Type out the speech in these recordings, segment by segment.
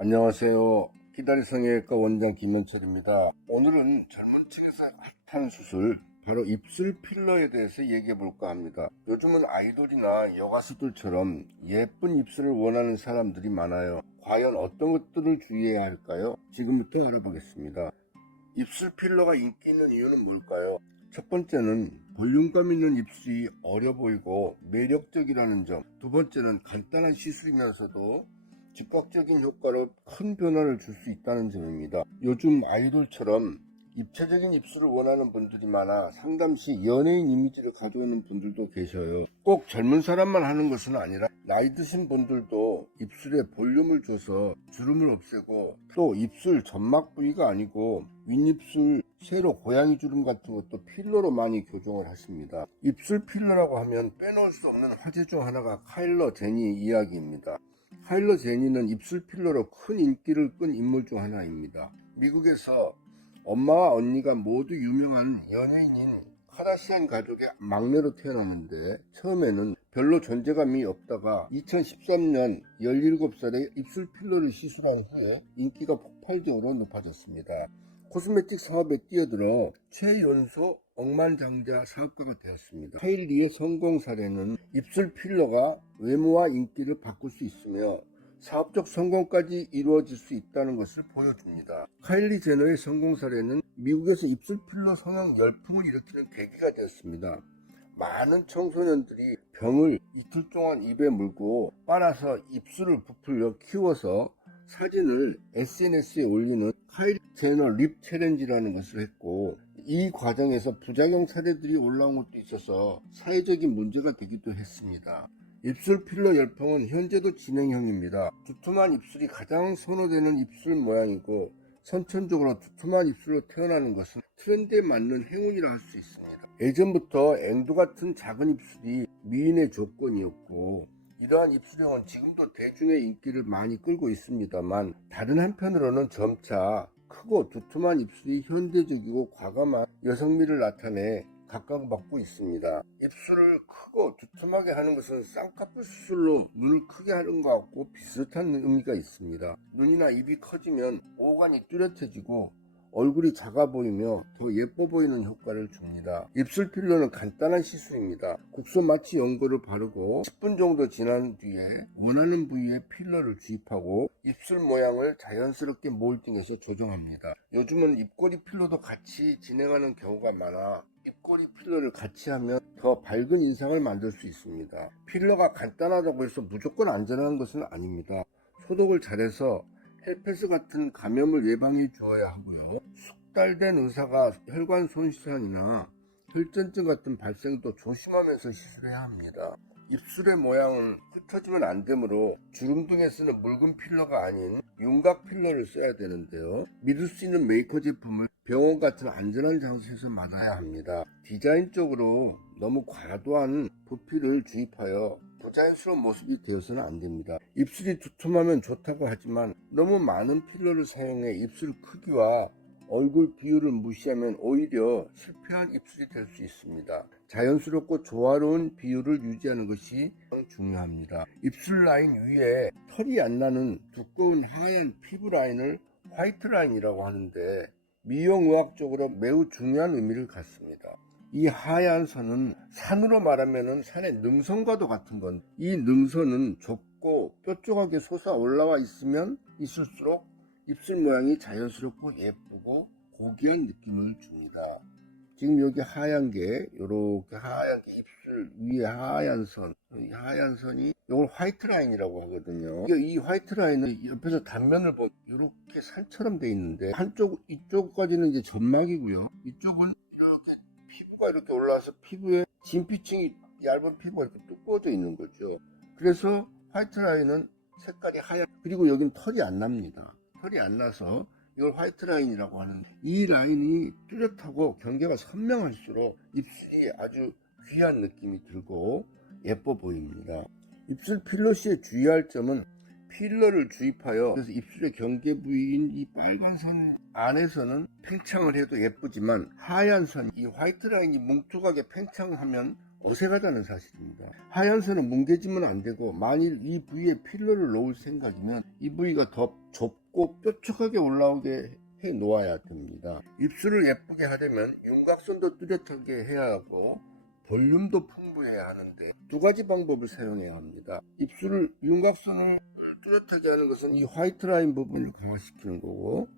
안녕하세요. 기다리 성형외과 원장 김현철입니다. 오늘은 젊은 층에서 핫한 수술, 바로 입술 필러에 대해서 얘기해 볼까 합니다. 요즘은 아이돌이나 여가수들처럼 예쁜 입술을 원하는 사람들이 많아요. 과연 어떤 것들을 주의해야 할까요? 지금부터 알아보겠습니다. 입술 필러가 인기 있는 이유는 뭘까요? 첫 번째는 볼륨감 있는 입술이 어려 보이고 매력적이라는 점. 두 번째는 간단한 시술이면서도 즉각적인 효과로 큰 변화를 줄 수 있다는 점입니다. 요즘 아이돌처럼 입체적인 입술을 원하는 분들이 많아 상담 시 연예인 이미지를 가져오는 분들도 계셔요. 꼭 젊은 사람만 하는 것은 아니라 나이 드신 분들도 입술에 볼륨을 줘서 주름을 없애고, 또 입술 점막 부위가 아니고 윗입술 세로 고양이 주름 같은 것도 필러로 많이 교정을 하십니다. 입술 필러라고 하면 빼놓을 수 없는 화제 중 하나가 카일러 제니 이야기입니다. 카일러 제니는 입술 필러로 큰 인기를 끈 인물 중 하나입니다. 미국에서 엄마와 언니가 모두 유명한 연예인인 카다시안 가족의 막내로 태어났는데, 처음에는 별로 존재감이 없다가 2013년 17살에 입술 필러를 시술한 후에 인기가 폭발적으로 높아졌습니다. 코스메틱 사업에 뛰어들어 최연소 억만장자 사업가가 되었습니다. 카일리의 성공 사례는 입술 필러가 외모와 인기를 바꿀 수 있으며 사업적 성공까지 이루어질 수 있다는 것을 보여줍니다. 카일리 제너의 성공 사례는 미국에서 입술 필러 성형 열풍을 일으키는 계기가 되었습니다. 많은 청소년들이 병을 이틀 동안 입에 물고 빨아서 입술을 부풀려 키워서 사진을 SNS에 올리는 카일리 제너 립 챌린지라는 것을 했고, 이 과정에서 부작용 사례들이 올라온 것도 있어서 사회적인 문제가 되기도 했습니다. 입술 필러 열풍은 현재도 진행형입니다. 두툼한 입술이 가장 선호되는 입술 모양이고, 선천적으로 두툼한 입술로 태어나는 것은 트렌드에 맞는 행운이라 할 수 있습니다. 예전부터 앵두 같은 작은 입술이 미인의 조건이었고, 이러한 입술형은 지금도 대중의 인기를 많이 끌고 있습니다만, 다른 한편으로는 점차 크고 두툼한 입술이 현대적이고 과감한 여성미를 나타내 각광받고 있습니다. 입술을 크고 두툼하게 하는 것은 쌍꺼풀 수술로 눈을 크게 하는 것과 비슷한 의미가 있습니다. 눈이나 입이 커지면 오간이 뚜렷해지고 얼굴이 작아 보이며 더 예뻐 보이는 효과를 줍니다. 입술 필러는 간단한 시술입니다. 국소 마취 연고를 바르고 10분 정도 지난 뒤에 원하는 부위에 필러를 주입하고 입술 모양을 자연스럽게 몰딩해서 조정합니다. 요즘은 입꼬리 필러도 같이 진행하는 경우가 많아 입꼬리 필러를 같이 하면 더 밝은 인상을 만들 수 있습니다. 필러가 간단하다고 해서 무조건 안전한 것은 아닙니다. 소독을 잘해서 헬페스 같은 감염을 예방해 주어야 하고요. 숙달된 의사가 혈관 손상이나 혈전증 같은 발생도 조심하면서 시술해야 합니다. 입술의 모양은 흩어지면 안 되므로 주름 등에 쓰는 묽은 필러가 아닌 윤곽 필러를 써야 되는데요. 믿을 수 있는 메이커 제품을 병원 같은 안전한 장소에서 받아야 합니다. 디자인적으로 너무 과도한 부피를 주입하여 부자연스러운 모습이 되어서는 안 됩니다. 입술이 두툼하면 좋다고 하지만 너무 많은 필러를 사용해 입술 크기와 얼굴 비율을 무시하면 오히려 실패한 입술이 될 수 있습니다. 자연스럽고 조화로운 비율을 유지하는 것이 중요합니다. 입술 라인 위에 털이 안 나는 두꺼운 하얀 피부 라인을 화이트 라인이라고 하는데, 미용의학적으로 매우 중요한 의미를 갖습니다. 이 하얀 선은 산으로 말하면 산의 능선과도 같은 건, 이 능선은 좁고 뾰족하게 솟아 올라와 있으면 있을수록 입술 모양이 자연스럽고 예쁘고 고귀한 느낌을 줍니다. 지금 여기 하얀 게, 요렇게 하얀 게 입술 위에 하얀 선, 이 하얀 선이 이걸 화이트 라인이라고 하거든요. 이 화이트 라인은 옆에서 단면을 보면 이렇게 산처럼 돼 있는데, 이쪽까지는 이제 점막이고요. 이쪽은 이렇게 피부가 이렇게 올라와서 피부에 진피층이, 얇은 피부가 이렇게 두꺼워져 있는 거죠. 그래서 화이트 라인은 색깔이 하얀, 그리고 여긴 털이 안 납니다. 털이 안 나서 이걸 화이트 라인이라고 하는데, 이 라인이 뚜렷하고 경계가 선명할수록 입술이 아주 귀한 느낌이 들고 예뻐 보입니다. 입술 필러 시에 주의할 점은, 필러를 주입하여 그래서 입술의 경계 부위인 이 빨간 선 안에서는 팽창을 해도 예쁘지만, 하얀 선, 이 화이트 라인이 뭉툭하게 팽창하면 어색하다는 사실입니다. 하얀선은 뭉개지면 안 되고, 만일 이 부위에 필러를 놓을 생각이면 이 부위가 더 좁고 뾰족하게 올라오게 해 놓아야 됩니다. 입술을 예쁘게 하려면 윤곽선도 뚜렷하게 해야 하고 볼륨도 풍부해야 하는데 두 가지 방법을 사용해야 합니다. 입술을 윤곽선을 뚜렷하게 하는 것은 이 화이트 라인 부분을 강화시키는 거고,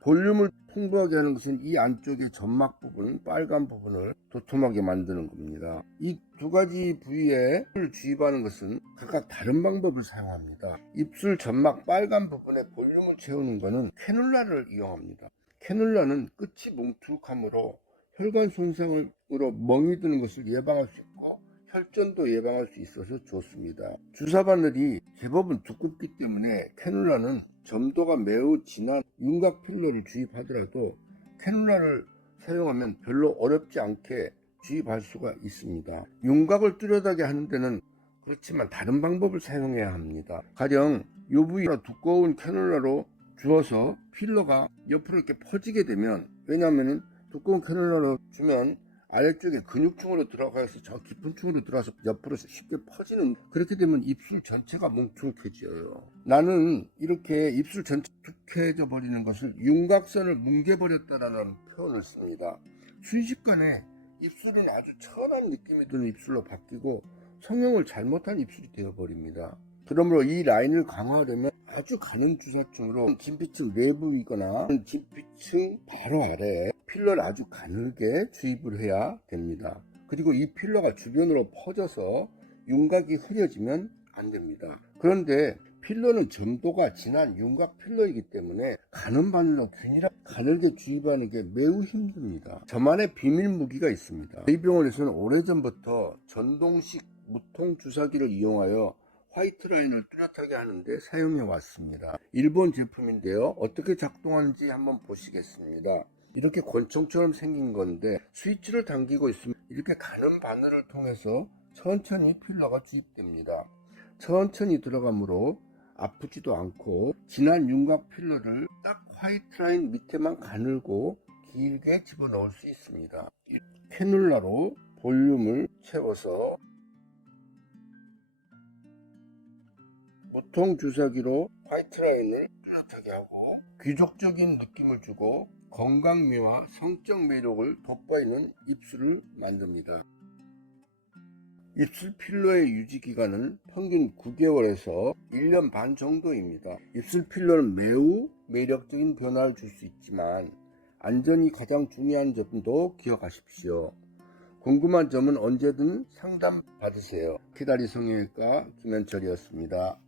볼륨을 풍부하게 하는 것은 이 안쪽의 점막 부분, 빨간 부분을 도톰하게 만드는 겁니다. 이 두 가지 부위에 주입하는 것은 각각 다른 방법을 사용합니다. 입술 점막 빨간 부분에 볼륨을 채우는 것은 캐놀라를 이용합니다. 캐놀라는 끝이 뭉툭하므로 혈관 손상으로 멍이 드는 것을 예방할 수 있고 혈전도 예방할 수 있어서 좋습니다. 주사 바늘이 제법은 두껍기 때문에 캐놀라는 점도가 매우 진한 윤곽 필러를 주입하더라도 캐놀라를 사용하면 별로 어렵지 않게 주입할 수가 있습니다. 윤곽을 뚜렷하게 하는 데는 그렇지만 다른 방법을 사용해야 합니다. 가령 이 부위가 두꺼운 캐놀라로 주어서 필러가 옆으로 이렇게 퍼지게 되면, 왜냐하면 두꺼운 캐놀라로 주면 아래쪽에 근육층으로 들어가서 저 깊은 층으로 들어가서 옆으로 쉽게 퍼지는, 그렇게 되면 입술 전체가 뭉툭해져요. 나는 이렇게 입술 전체 툭해져 버리는 것을 윤곽선을 뭉개버렸다라는 표현을 씁니다. 순식간에 입술은 아주 천한 느낌이 드는 입술로 바뀌고 성형을 잘못한 입술이 되어버립니다. 그러므로 이 라인을 강화하려면 아주 가는 주사층으로 진피층 내부이거나 진피층 바로 아래에 필러를 아주 가늘게 주입을 해야 됩니다. 그리고 이 필러가 주변으로 퍼져서 윤곽이 흐려지면 안 됩니다. 그런데 필러는 점도가 진한 윤곽 필러이기 때문에 가는 바늘로 균일하게 가늘게 주입하는 게 매우 힘듭니다. 저만의 비밀 무기가 있습니다. 저희 병원에서는 오래전부터 전동식 무통 주사기를 이용하여 화이트 라인을 뚜렷하게 하는데 사용해 왔습니다. 일본 제품인데요. 어떻게 작동하는지 한번 보시겠습니다. 이렇게 권총처럼 생긴 건데 스위치를 당기고 있으면 이렇게 가는 바늘을 통해서 천천히 필러가 주입됩니다. 천천히 들어가므로 아프지도 않고 진한 윤곽 필러를 딱 화이트 라인 밑에만 가늘고 길게 집어넣을 수 있습니다. 캐놀라로 볼륨을 채워서 무통 주사기로 화이트 라인을 뚜렷하게 하고 귀족적인 느낌을 주고 건강미와 성적 매력을 돋보이는 입술을 만듭니다. 입술 필러의 유지 기간은 평균 9개월에서 1년 반 정도입니다. 입술 필러는 매우 매력적인 변화를 줄 수 있지만 안전이 가장 중요한 점도 기억하십시오. 궁금한 점은 언제든 상담 받으세요. 키다리 성형외과 김현철이었습니다.